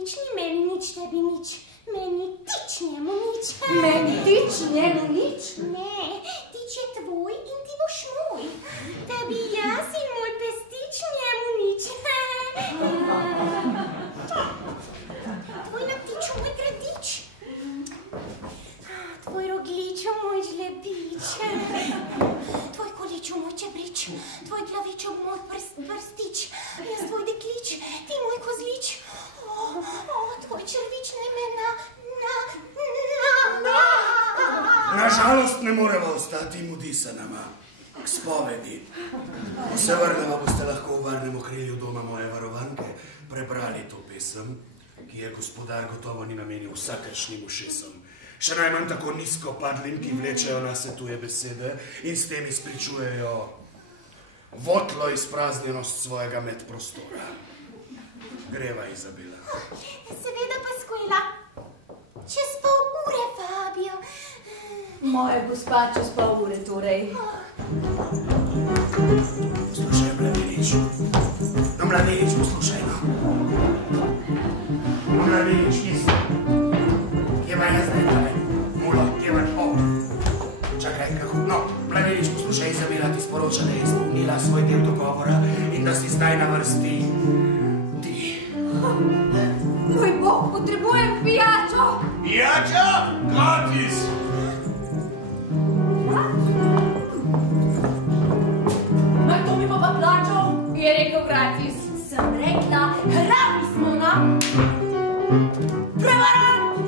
nič ni, meni nič, tebi nič. Meni tič, njemu nič. Meni tič, njemu nič? Ne, tič je tvoj in ti boš moj. Tebi jaz in moj pestič, njemu nič. Tvoj na ptiču, moj gradič. Tvoj rogliču, moj žlebič. Tvoj količu, moj čebrič. Tvoj glaviču, moj prstič. Jaz tvoj deklič, ti moj kozlič. Tvoj črvič naj me Nažalost ne moremo ostati, mudi se nama k spovedi. Ko se vrnemo, boste lahko v varnem okrilju doma moje varovanke prebrali to pesem, ki je gospodar gotovo ni namenil vsakršnim ušesom. Še najmanj tako nizko padlim, ki vlečejo nase tuje besede in s tem izpričujejo votlo izpraznjenost svojega medprostora. Greva, Izabela. Seveda pa skojila. Čez pol ure vabijo. Moja gospa, čez pol ure torej. Poslušaj, Mladenič. No, Mladenič, poslušaj, no. Mladenič, isto. Kje pa jaz zdaj tale? Mulo, kje pa šlo? Čakaj, kako? No, Mladenič, poslušaj, Izabela ti sporoča, da je izpolnila svoj del dogovora in da si zdaj na vrsti ti. Moj Bog, potrebujem pijačo! Pijača? Gratis! Naj to mi pa plačal, je rekel gratis. Sem rekla, hrabri smo na... Prevarant!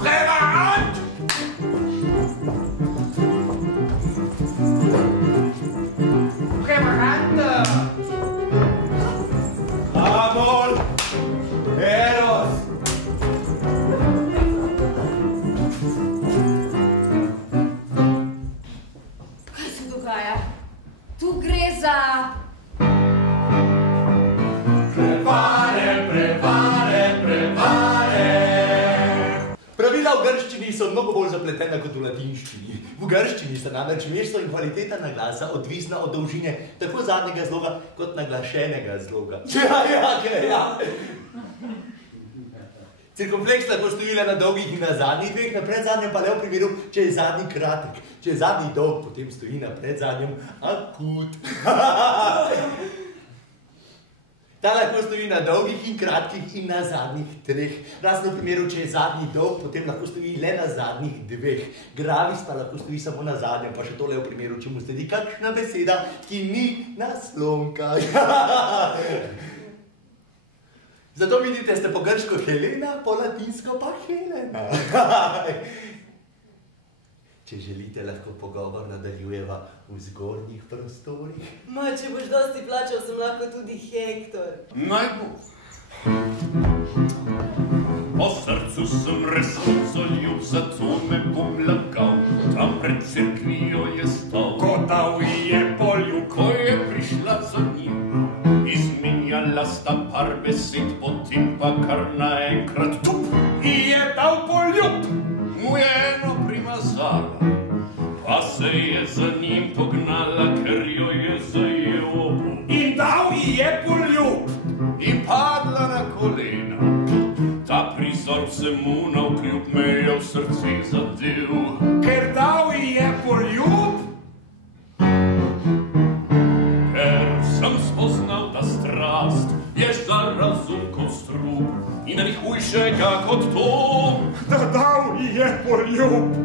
Prevarant! Prevaranta! Amor! Eros! Kaj se dogaja? Tu gre za... Prevare! Pravila v grščini so mnogo bolj zapletena kot v latinščini. V grščini sta namreč mesto in kvaliteta naglasa odvisna od dolžine tako zadnjega zloga kot naglašenega zloga. Ja. Cirkumfleks lahko stoji le na dolgih in na zadnjih dveh, na predzadnjem pa le v primeru, če je zadnji kratek. Če je zadnji dolg, potem stoji na predzadnjem akut. Ta lahko stoji na dolgih in kratkih in na zadnjih treh. Razen v primeru, če je zadnji dolg, potem lahko stoji le na zadnjih dveh. Gravis pa lahko stoji samo na zadnjem, pa še tole v primeru, če mu sledi kakšna beseda, ki ni naslonka. Zato vidite, ste po grško Helena, po latinsko pa Helena. Če želite, lahko pogovor nadaljujeva v zgornjih prostorih. Ma, če boš dosti plačal, sem lahko tudi Hektor. Naj bo. Po srcu sem resnicoljub, zato me bom lagal. Tam pred cerkvijo je stal, Ko dal je poljub, ko je prišla za njim. Izmenjala sta par besed, potem pa kar naenkrat tup. je dal poljub. Mu je eno primazala, pa se je za njim pognala, ker jo je zajel obup. In dal je poljub. In padla na kolena. Ta prizor vsemu navkljub me je v srce zadel. Ker dal je poljub. Ker sem spoznal, da strast je za razum kot strup in da ni hujšega kot to, Da dal je poljub.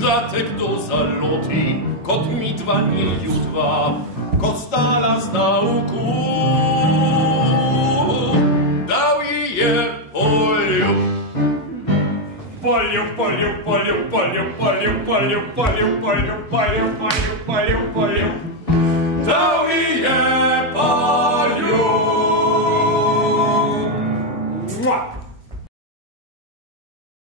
da te kdo zaloti, kot mi dva njiju dva, kot stala sta v kup. Dal ji je poljub. Poljub, poljub, poljub, poljub, poljub, poljub, poljub, poljub, poljub, poljub, poljub, poljub.